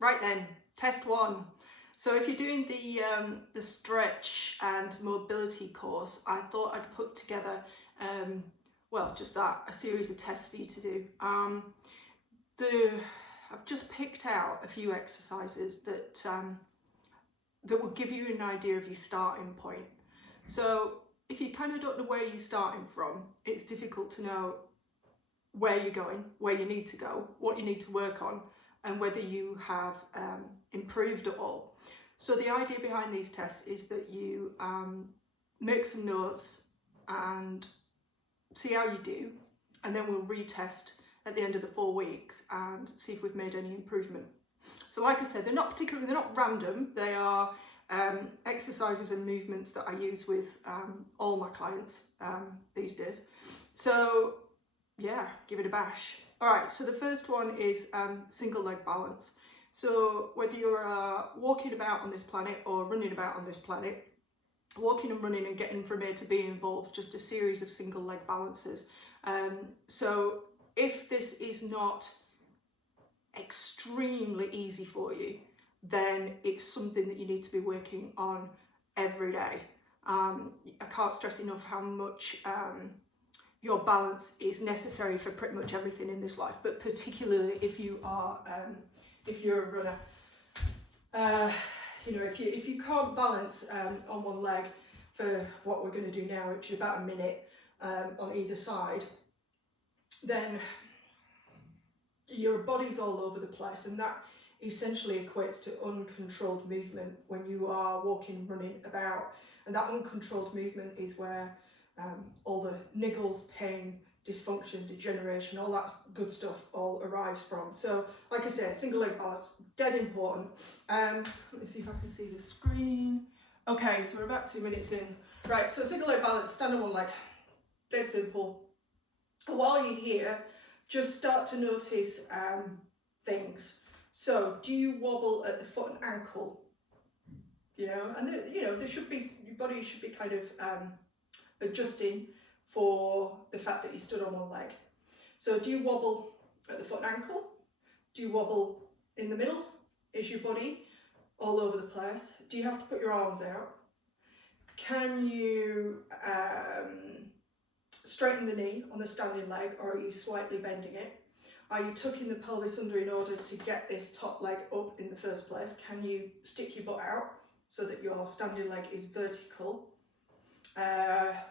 Right then, test one. So if you're doing the stretch and mobility course, I thought I'd put together, well, just that, a series of tests for you to do. I've just picked out a few exercises that that will give you an idea of your starting point. So if you kind of don't know where you're starting from, it's difficult to know where you're going, where you need to go, what you need to work on, and whether you have improved at all. So the idea behind these tests is that you make some notes and see how you do, and then we'll retest at the end of the 4 weeks and see if we've made any improvement. So like I said, they're not random, they are exercises and movements that I use with all my clients these days. So yeah, give it a bash. All right, so the first one is single leg balance. So whether you're walking about on this planet or running about on this planet, walking and running and getting from A to B involve just a series of single leg balances. So if this is not extremely easy for you, then it's something that you need to be working on every day. I can't stress enough how much your balance is necessary for pretty much everything in this life, but particularly if you are if you're a runner. You know, if you can't balance on one leg for what we're going to do now, which is about a minute on either side, then your body's all over the place, and that essentially equates to uncontrolled movement when you are walking, running about. And that uncontrolled movement is where all the niggles, pain, dysfunction, degeneration, all that good stuff all arrives from. So like I said, single leg balance, dead important. Let me see if I can see the screen. Okay, so we're about 2 minutes in. Right, so single leg balance, stand on one leg, dead simple. And while you're here, just start to notice things. So do you wobble at the foot and ankle? You know, and there should be, your body should be kind of adjusting for the fact that you stood on one leg. So do you wobble at the foot and ankle? Do you wobble in the middle? Is your body all over the place? Do you have to put your arms out? Can you straighten the knee on the standing leg, or are you slightly bending it? Are you tucking the pelvis under in order to get this top leg up in the first place? Can you stick your butt out so that your standing leg is vertical?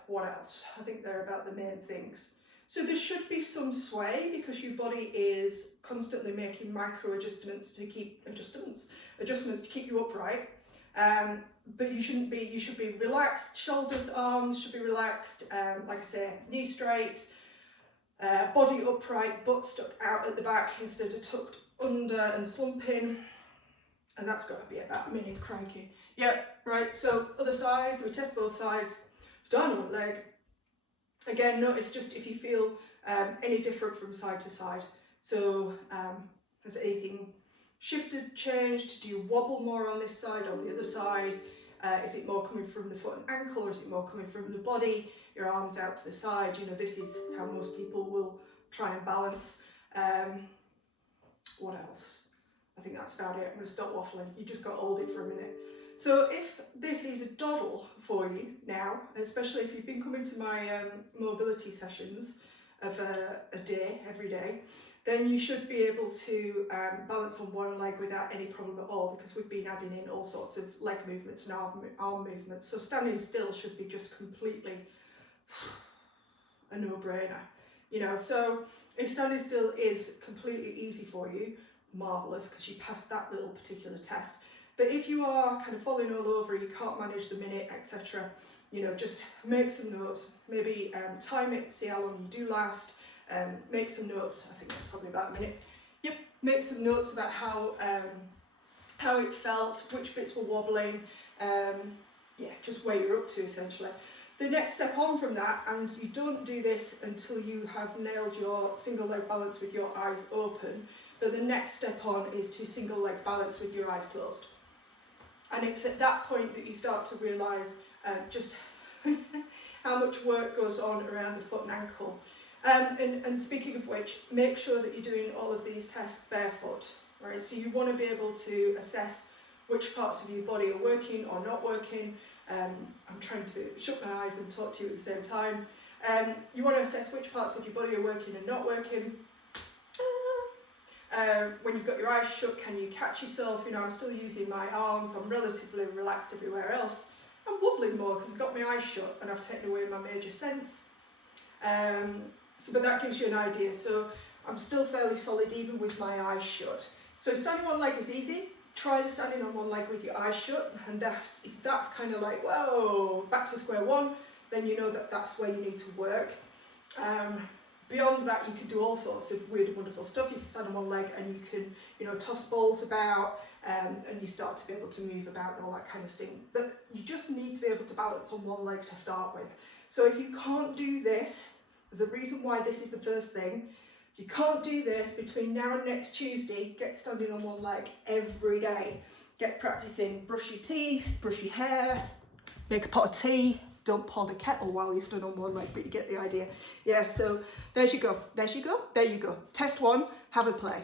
What else? I think they're about the main things. So there should be some sway because your body is constantly making micro adjustments to keep you upright. But you should be relaxed. Shoulders, arms should be relaxed. Like I say, knee straight, body upright, butt stuck out at the back instead of tucked under and slumping. And that's got to be about a minute, crikey. Yep, right, so other sides, we test both sides. Stand on one leg. Again, notice just if you feel any different from side to side. So has anything shifted, changed? Do you wobble more on this side or the other side? Is it more coming from the foot and ankle, or is it more coming from the body? Your arms out to the side. You know, this is how most people will try and balance. What else? I think that's about it. I'm going to stop waffling. You just got to hold it for a minute. So if this is a doddle for you now, especially if you've been coming to my mobility sessions of a day, every day, then you should be able to balance on one leg without any problem at all, because we've been adding in all sorts of leg movements and arm movements. So standing still should be just completely a no-brainer. You know, so if standing still is completely easy for you, marvellous, because you passed that little particular test. But if you are kind of falling all over, you can't manage the minute, etc., you know, just make some notes, maybe time it, see how long you do last, make some notes. I think that's probably about a minute. Yep, make some notes about how it felt, which bits were wobbling, yeah, just where you're up to essentially. The next step on from that, and you don't do this until you have nailed your single leg balance with your eyes open, but the next step on is to single leg balance with your eyes closed. And it's at that point that you start to realise just how much work goes on around the foot and ankle. And speaking of which, make sure that you're doing all of these tests barefoot. right? So you want to be able to assess which parts of your body are working or not working. I'm trying to shut my eyes and talk to you at the same time. You want to assess which parts of your body are working and not working. When you've got your eyes shut, can you catch yourself? You know, I'm still using my arms, I'm relatively relaxed everywhere else. I'm wobbling more because I've got my eyes shut and I've taken away my major sense. But that gives you an idea. So I'm still fairly solid even with my eyes shut. So standing on one leg is easy. Try the standing on one leg with your eyes shut, and if that's kind of like, whoa, back to square one, then you know that that's where you need to work. Beyond that, you can do all sorts of weird and wonderful stuff. You can stand on one leg and you can, you know, toss balls about, and you start to be able to move about and all that kind of thing. But you just need to be able to balance on one leg to start with. So if you can't do this, there's a reason why this is the first thing. If you can't do this between now and next Tuesday, get standing on one leg every day. Get practicing, brush your teeth, brush your hair, make a pot of tea. Don't pour the kettle while you stood on one leg, but you get the idea. Yeah, so there's you go, there you go. Test one, have a play.